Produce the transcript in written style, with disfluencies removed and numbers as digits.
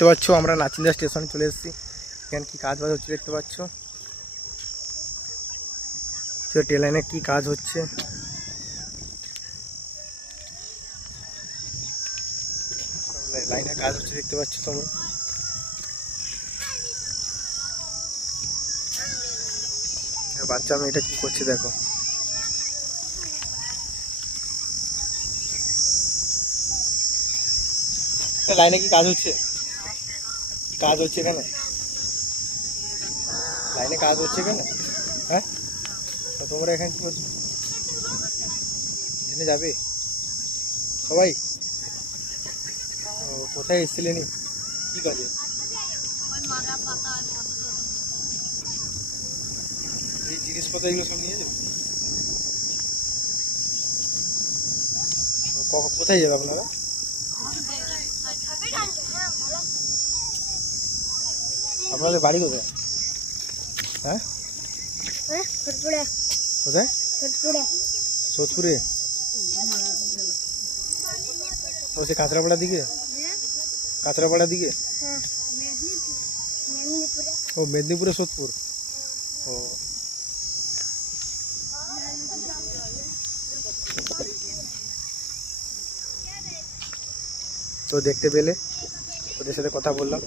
দেখতে পাচ্ছ আমরা নাচিন্দা স্টেশনে চলে এসেছি। এখানে কি কাজ বাজ হচ্ছে দেখতে পাচ্ছ। ট্রেন লাইনে কি কাজ হচ্ছে লাইনে কাজ হচ্ছে দেখতে পাচ্ছ তোমরা। বাচ্চা মেয়েটা কি করছে দেখো। লাইনে কি কাজ হচ্ছে? কাজ হচ্ছে এখানে, লাইনে কাজ হচ্ছে এখানে। হ্যাঁ তোমরা এখানে কি করছো? ট্রেনে যাবে সবাই? কোথায় এসেছিলেন কি কাজে? এই জিনিসপত্র এগুলো সব নিয়ে যাবে? কোথায় যাবে আপনারা? আপনাদের বাড়ি কোথায়? হ্যাঁ কোথায়? সোদপুরে। ও সে কাঁচরাপাড়ার দিকে? কাঁচরাপাড়ার দিকে? ও মেদিনীপুরে সোদপুর। ও তো দেখতে পেলে ওদের সাথে কথা বললাম।